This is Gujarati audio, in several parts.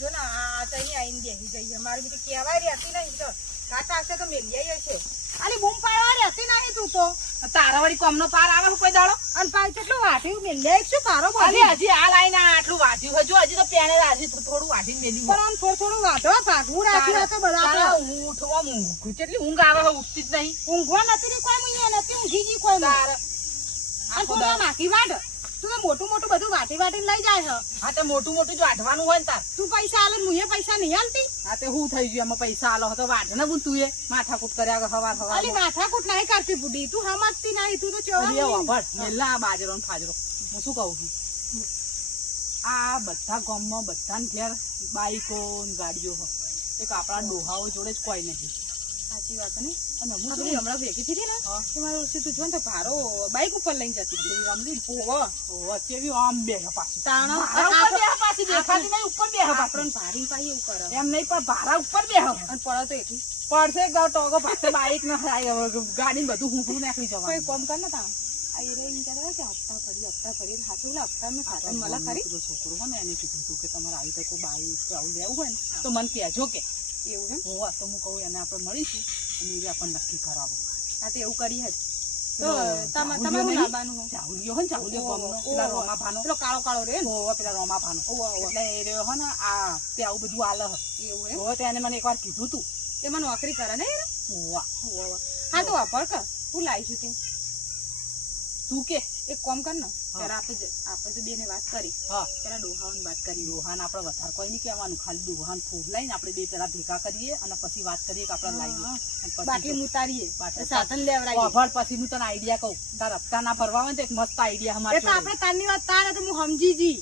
જો ને આ તઈ આઈને બેસી જઈએ મારે બીજું કહેવાય રે હતી નહીં. તો કાચા હશે તો મેલિયા હશે અને બૂમ પાડવાની હતી નહીં તું તો. તારા વળી કોમનો પાર આવે હું કોઈ દાડો? અને પાછું કેટલું વાટ્યું મેલી શું પારો બોલી? હજી આ લાઈન આટલું વાઢ્યું હજુ હજી તો પેણે રાજી થોડું વાઢીને મેલ્યું પણ આમ થોડું થોડું વાટવા ભાગવું રાખ્યું હતું બધા હું. ઊંઠ ઊંઘ કેટલી ઊંઘ આવે ઉઠતી જ નહીં. ઊંઘવા નથી ને કોઈ મુંયા નથી ઊંઘી ગઈ કોઈ મારે તું તો નાખી વાટ તું મોટું મોટું બધું વાટી વાટી લઈ જાય છે હા તે મોટું મોટું જો વાઢવાનું હોય ને તાર. તું પૈસા આલે મુએ પૈસા નહીં આલતી? હા તે હું થઈ ગયું એમાં પૈસા આલો તો વાઢ ને બુન તું એ. માથાકૂટ કર્યા હવાર હવાર અલી માથાકૂટ નહીં કરતી બુડી. તું સમજતી નહીં તું તો ચોવા મેલા આ બાજરો ને ફાજરો. હું શું કહું? છું આ બધા ગામમાં બધાને ઘેર બાઈકો ને ગાડીઓ એક આપણા ડોહાઓ જોડે જ કોઈ નહીં. સાચી વાત ને? અને હું આપણી હમણાં ભેગી થઈ ને કે મારું સીધું તું તો ભારો બાઈક ઉપર લઈને જતી હતી. રમલી પોવો વચ્ચે બી આમ બે પાછી. તાણ ઉપર બે પાછી દેખાતી નહીં ઉપર બે પાછી. આપણને ભારી પાઈ એવું કરે. એમ નહીં પણ ભારા ઉપર બેહ અને પડે તો એટલી પડશે ગા ટોગો પાસે બાઈક ના થાય. ગાડી બધું હું હું નાખી કોઈ જવાનું કોમ કર ને તાણ. મને છોકરો હોય ને એને કીધું હતું કે તમારે આવી તકો બાઈક આવું લેવું હોય ને તો મને કહેજો કે. એવું એમ? હોવા તો હું કહું એને આપણે મળીશું અને એ આપણને નક્કી કરાવો. આ તો એવું કરી હજ તો પેલો તમા- જાહુલિયો તમારું લાવવાનું હું. ચાહુલિયો હોય ને ચાહુલિયો ઓવો, પેલા રોમા ભાનો. પેલો કાળો કાળો રે હોવા પેલા રોમા ભાનો. એટલે એ રહ્યો હોય ને આ તે આવું બધું આલે એવું એમ? તો મને એકવાર કીધું તું. એમાં નોકરી કરે ને? હોવા. હા તો વાપર કર. હું લાવીશું તે. તું કે એક કોમ કર ને ત્યારે આપણે આપણે તો બેને વાત કરી. હા. પેલા ડોહાઓની વાત કરી. ડોહાન આપણે વધારે કોઈ નહીં કહેવાનું ખાલી ડોહાન ફૂગ લઈને આપણે બે પેલા ભેગા કરીએ અને પછી વાત કરીએ કે આપણે લાવીએ. હા. બાટલી ઉતારીએ સાધન લેવડાવીએ. વાભળ પછી હું તને આઈડિયા કહું. તાર હપ્તા ના ભરવા હોય તો એક મસ્ત આઈડિયા અમારે તો આપણે તારની વાત તારે તો હું સમજી જી.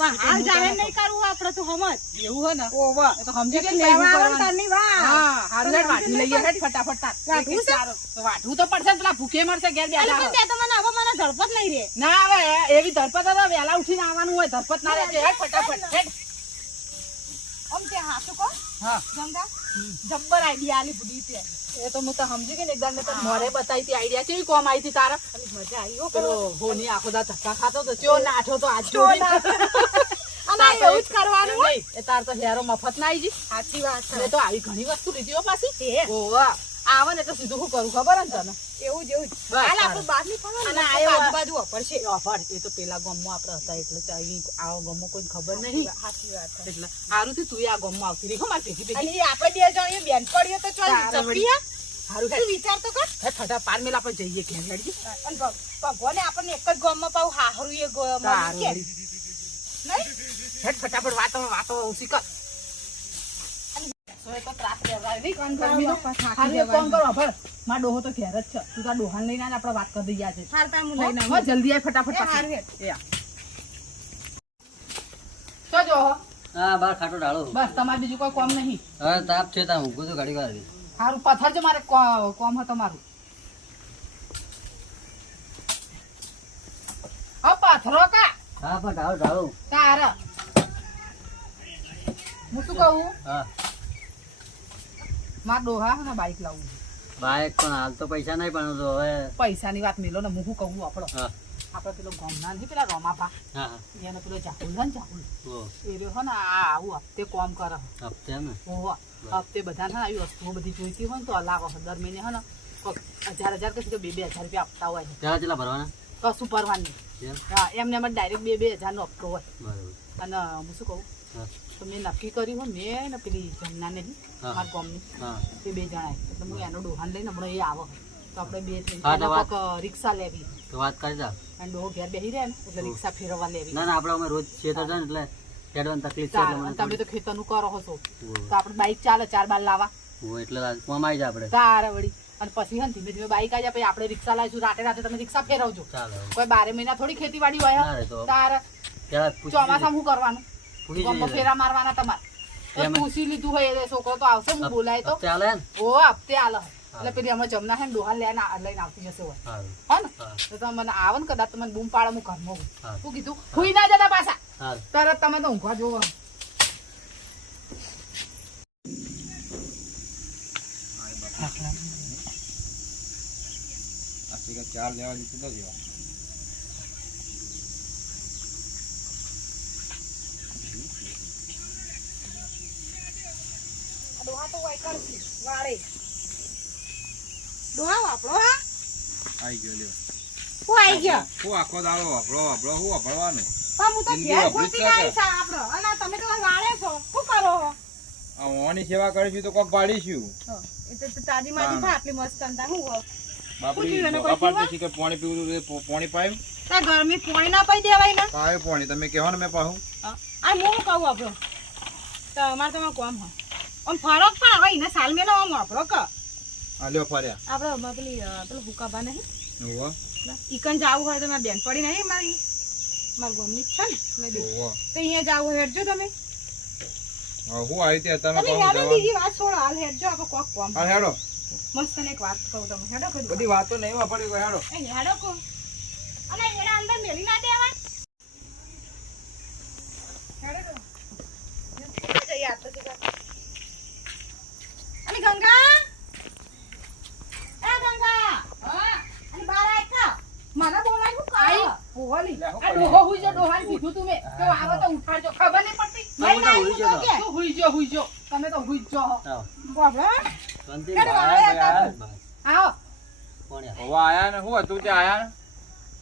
પણ હાલ હું જાહેર નહીં કરવું આપણે તો સમજ એવું હોય ને? ઓવા તો સમજી કે લેવા આવે તારની વાત. હા હાલ વાઢી લઈએ ફટાફટ તાર? ચારો. તો પડશે પેલા ભૂખે મરશે ઘેર બેઠા તો મને હવે મને ધરપત નહીં રે. ના આવે એવી ધરપત હવે વહેલા ઉઠીને આવવાનું હોય ધરપત ના રહેજે. હેડ ફટાફટ હેડ. ઓમ તે હાસુ કો હા. ગંગા. જબ્બર આઈડિયા આલી બુડી તે એ તો હું તો સમજી ગઈ ને એકદમ ને તને મોરે બતાવી હતી આઈડિયા. કેવી કોમ આવી હતી તારા? મજા આવી હો પેલો. હોની આખો દા ધક્કા ખાતો તો ચો નાઠો તો આજ ચો. અને એવું જ કરવાનું હોય. એ તાર તો હેરો મફત ના આવી જી સાચી વાત છે. તો આવી ઘણી વસ્તુ લીધી હો પાછી. ઓવા આવે ને તો સીધું શું કરું ખબર ને તને? એવું જ એવું જ. હાલ આપણે બહાર નહીં પડવાનું અને આ આજુબાજુ વાપરશે. અફાડ, એ તો પેલા ગામમાં આપણે હતા એટલે ચાલી આવો ગામમાં કોઈ ખબર નહીં. સાચી વાત એટલે સારું થી તું આ ગામમાં આવતી રહી હો મારી ભેગી ભેગી. આપણે બે જણીએ બેન પડીએ તો ચાલ તારે સારું તું વિચાર તો કર. હે ફટા પાર મેલ આપણે જઈએ ઘેર હેડજી. અને ભગવાને આપણને એક જ ગામમાં પાછું હાહરું એ ગો- મળ્યું સારું કે? નહીં? હેડ ફટાફટ વાતો વાતો ઓછી કર. મારો ડોહો તો ઘેર જ છે. તું તાર ડોહાને લઈને આપણે વાત કરી દઈએ આજે હાર પાસે હું હો, લઈને હો, આવું. જલ્દી આય ફટાફટ એ પાછી. હારું હેડ. એ આ. તો જો હા બાર ખાટો ડાળો બસ તમારે બીજું કોઈ કોમ નહીં. તાપ છે તા તો સારું મારે કોમ હતો મારું હા પથરો કા? હા પણ ડાળો ડાળો તાર. હું શું કહું? હા. માર ડોહા ને બાઇક લાવવું બાઈક પણ હાલ તો પૈસા નહીં પણ તો હવે પૈસાની વાત મેલો ને હું શું કહું આપણો? આપણે પેલો ગમના નહીં પેલા રોમાપા. એને પેલો ચાકુલ ને ચાકુલ. એ રહ્યો હે ને આ આવું હપ્તે કોમ કરે. હપ્તે ને? ઓહો હપ્તે બધાને આવી વસ્તુઓ બધી જોઈતી હોય ને તો લાવો દર મહિને હે ને હજાર હજાર કે સીધો બે બે હજાર રૂપિયા આપતા હોય. ત્યાં કેટલા ભરવાના? કશું ભરવાનું હા એમને એમ ડાયરેક્ટ બે બે હજારનો હપ્તો હોય. બરાબર. અને હું શું કહું? તો મેં નક્કી કર્યું હોય મેં ને પેલી જમના નહીં મારા ગામની. હા. બે જણા એટલે હું એનો ડોહાન લઈને હમણાં એ આવો. તો આપણે બે તો કોક રિક્ષા લેવી. તો વાત કરી દા અને ડોહો ઘેર બેસી રહે ને એટલે રિક્ષા ફેરવવા લેવી. ના ના આપણે અમે રોજ ખેતર છે એટલે ખેડવાની તકલીફ છે તમે તો ખેતરનું કરો છો. તો આપણે બાઈક ચાલે ચાર બાર લાવવા ઓ, એટલે કમાઈ જાય આપણે. તારે વળી. અને પછી હે ને ધીમે ધીમે બાઈક આવી પછી આપણે રિક્ષા લાવીશું. રાતે રાતે તમે રિક્ષા ફેરવજો. કોઈ બારે મહિના થોડી ખેતીવાડી હોય ચોમાસા તો તારે પેલા શું કરવાનું? ગામમાં જોઈએ. ફેરા મારવાના તમારે. તો પૂછી લીધું હોય એ છોકરો તો આવશે હું બોલાય તો. ચાલે ઓ હપ્તે આલે. એટલે પેલી અમે જમના છે ને ડોહા લઈને લઈને આવતી જશે હોય. સારું. ને? તો મને આવે ને કદાચ તમને બૂમ પાડે હું ઘરમાં હું હા. શું કીધું? હુઈ ના જતા પાછા. તરત તમે તો ઊંઘવા જોવો ચાર લેવા દીધું નથી તો હોય કરશું વાળે. ડોહા વાપરો હા. આઈ ગયો લ્યો. હું આવી ગયો? હું આખો દાડો વાપરો વાપરો હું વાપરવાનું? પણ હું તો ઘેર વાપરી જ ગોતી શકે. લાવી છે આપણો. અને તમે તો વાળે છો. શું કરો આ ઓની સેવા કરીશું તો કોક પાડીશું. તો આટલી મસ્ત અંતા. હું બાપડી પાણી પીવું પાણી પાયું? તા ગરમી પોણી ના પઈ દેવાય ને. પાયું પાણી. તમે કહો ને મેં પાહું. આ હું કહું આપણો. તમારે તમારે કોમ હોય. આમ ફરક પણ હવે એને સાલ મેલો આમ આપણો ક. આલ્યો ફર્યા. આપણે અમારે પેલી પેલું હુકાબા નહીં? ઓવો ઈકન જાવું હોય તો મારી બેન પડી નહીં મારી મારી ગોમની છે ને મેં બે ઓહો. તો અહીંયા જાવું હેડજો તમે. હા, હું આવી ત્યાં તમે તમે હેડો. બીજી વાત છોડો હાલ હેડજો આપણે કોક કોમ. હા હેડો. મસ્ત ને એક વાત કહું તમે હેડો કરી બધી વાતો નહીં વાપરી કોઈ હેડો. એ હેડો કો અને હેડા અંદર મેલી ના દેવા હેડો તો. ક્યાં જઈએ આ તો જગા? અને ગંગા? એ ગંગા! અને બહાર આય કા મને બોલાય હું આઈ. ઓલી આ ડોહો હુઈ જો ડોહાને કીધું તું મેં. કે આવો તો ઉઠાડજો. ખબર નહીં પડતી? નહીં ના તો તું હુઈ જો હુઈ જો તમે તો હુઈ જ. બાબા. તા. આવો કોણ? આયા ને? હું હતું આયા ને?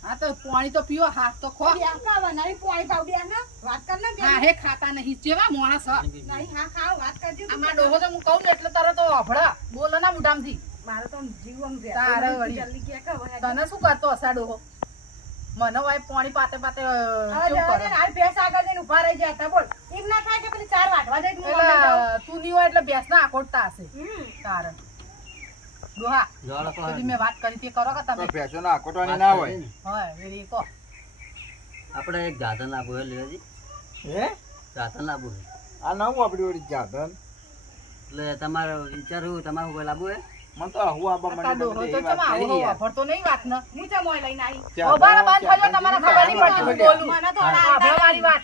હા તો પાણી તો પીવો હાથ તો ખો. બનાવી પોઈ પાવ બેન વાત કર ને હા હે ખાતા નહીં. જેવા માણસ નહીં હા ખાવ વાત કરજો. તું. આમાં ડોહો તો હું કહું ને એટલે તરત અભડા. બોલો ના મોઢામાંથી. મારે તો જીવ આમ તારે વળી. જલ્દી કે તને શું કરતો હશે ડોહો? મને હોય પાણી પાતે પાતે ને, ભેંસ આગળ જઈને ઊભા રહી ગયા હતા, બોલ. એમ ના થાય કે પેલી ચાર વાટવા જાય તો તું નહીં હોય એટલે ભેંસ ના આકોટતા હશે તારે. ડોહા જોડો મેં વાત કરી તે કરો કે તમે? ભેંસો ના આકોટવાની ના હોય. હોય વેરી કહો આપણે એક જાતન લાવવું હોય લેવાજી હે? આ ના હું એટલે તમારે તમારે કોઈ મને તો હું આબા આ ડોહો તો ચમ આવો વાપરતો નહીં વાત ને. હું ચા મોય લઈને આવી. ઓભાળો બંધ થયો તમારે ખબર નહીં પડતી બોલું. મને તો હા. મારી વાત.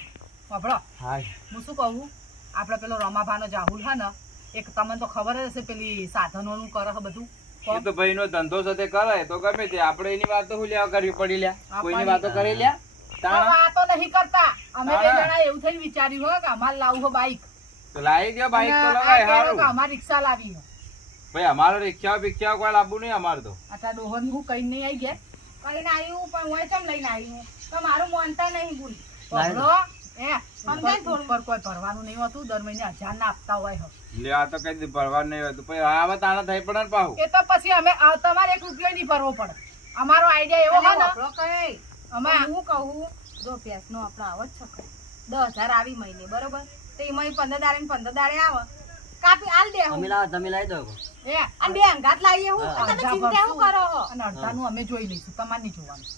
વાપરો હાય હું શું કહું? આપણે પેલો રમાભાનો જાહુલ હે ને? એક તમને તો ખબર જ હશે પેલી સાધનોનું કરે છે બધું. એ તો ભાઈ નો ધંધો સાથે કરાય તો ગમે તે. આપણે એની વાતો હું લેવા કરવી? પડી લ્યા. કોઈની વાતો કરી લ્યા? વાતો નહીં કરતા. અમે બે જણા એવું થઈને વિચાર્યું હોય કે અમારે લાવું હો બાઈક. તો લાવી ગયો બાઈક તો લગાય હારું. કે અમારે રિક્ષા લાવી છે. ભાઈ અમારો રિક્ષા બિક્ષા કોઈ લાવવું નહીં અમારે તો. આટલા ડોહન હું કઈ નહીં આવી ગયા. કઈને આવ્યું પણ હું કેમ લઈને આવી તો મારું માનતા નહીં ભૂલ. એ સમજાય ઉપર થોડું. ઉપર કોઈ ભરવાનું નહીં હોતું દર મહિને હજાર ના આપતા હોય છે. લે આ તો કઈ ભરવા નહીં હતું. પછી આવા તાણા થઈ પડે ને પાહુ એ તો પછી અમે તમારે એક રૂપિયો નહીં ભરવો પડે. અમારો આઈડિયા એવો હોય ને. અમે હું કહું જો ભેંસનો આપણો આવો જ છકડો. દસ હજાર આવી મહિને બરોબર? તો એમાં પંદર દાડે ને પંદર દાડે આવે. કાપી આલ દે હું. તમે લાવો તમે લાવી દો એ અને બે અંગાત લાવીએ હું. તમે ચિંતા શું કરો અને અડધાનું અમે જોઈ લઈશું તમારે નહીં જોવાનું.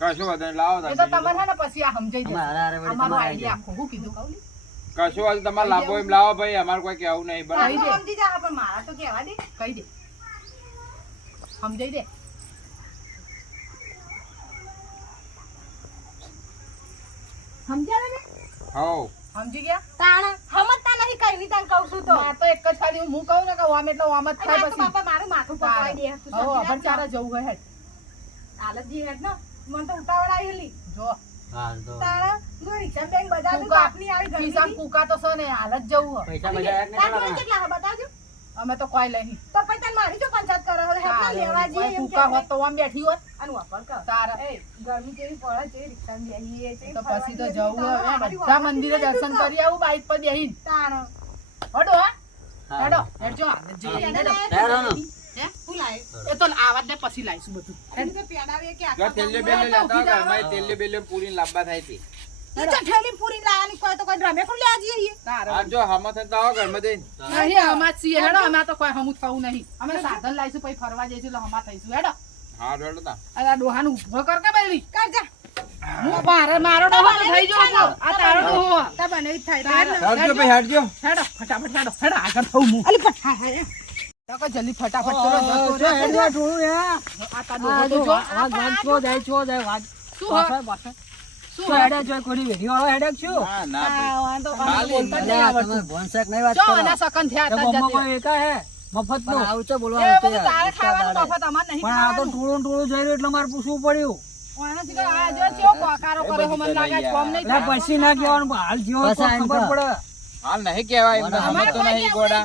કશું વાંધો નહીં લાવો એ તો તમારે હે ને પછી આ સમજાઈ અમે હારે હારે વળી અમારો તમારે આઈડિયા આખો હું કીધું કશું વાંધો તમારે લાભો એમ લાવો ભાઈ અમારે કોઈ કહેવું નહીં બરાબર? કહી દે. સમજી જા પણ મારા તો કહેવા દે. કહી દે. સમજાઈ દે. સમજ્યા ને? હો સમજી ગયા? તાણ. સમજતા નથી કઈ ની તને કહું છું તો. મારે તો એક જ ખાલી હું કહું ને કે ઓમ એટલે ઓમ જ અને આ તો પછી. બાપા મારું માથું પકડાઈ દે. તું હવે સમજી ચારે જવું હોય હેડ. હાલત જી હેડ ને. મને તો ઉતાવળ આવેલી જો. હા તો. તાણ હું રિક્ષા બેંક બજાર કુકા. કાપની આવી ગઈ પીસામ કુકા તો છે ને હાલ જ જવું હોય. પૈસા બજાર એક નહીં તાર જોડે કરવાના. કેટલા હે બતાવજો. અમે તો કોઈ લઈ. તો પછી તને મારી જો પંચાયત કરો હવે હેડના લેવા જઈએ કુકા હોત તો આમ બેઠી હોત. અને વાપર કર. તારે. એ ગરમી જેવી પડે છે રિક્ષામાં બેહીએ છે તો પછી તો જવું હવે બધા મંદિરે દર્શન કરી આવું બાઈક પર બેહી તાણ હડો હા. હા. હેડો હેડજો જઈએ. હેડો. હેડો. આવા ને પછી લાવીશું બધું. તેલે બેલે પૂરી લાંબા થાય છે. પૂરી કોઈ તો કોઈ ડ્રમે જઈને. નહીં છીએ. હેડો અમે તો કોઈ હમું થવું નહીં. અમે સાધન લાવીશું પછી ફરવા જઈશું એટલે હમા થઈશું. હેડો. હા રેડો તા. અરે ડોહાનું ઊભો કર કે બેલી હું મારે મારો ડોહો તો થઈ ગયો આ તારો ડોહો. તા બને થાય. તારે. તારે હેડજો ભાઈ હેડજો. હેડો ફટાફટ હેડો. હેડો આગળ થવું હું. અલી ફટ કાકા જલ્દી ફટાફટ ચલો જો હેડવા ઢોળું હે. આ તા જો વાગ વાગ છો. જાય છો જાય વાગ શું વાસા ભાઈ. વાત એટલે મારે પૂછવું પડ્યું. પછી ના કેવાનું હાલ જીવો હાલ નહીં કેવાય ગોડા.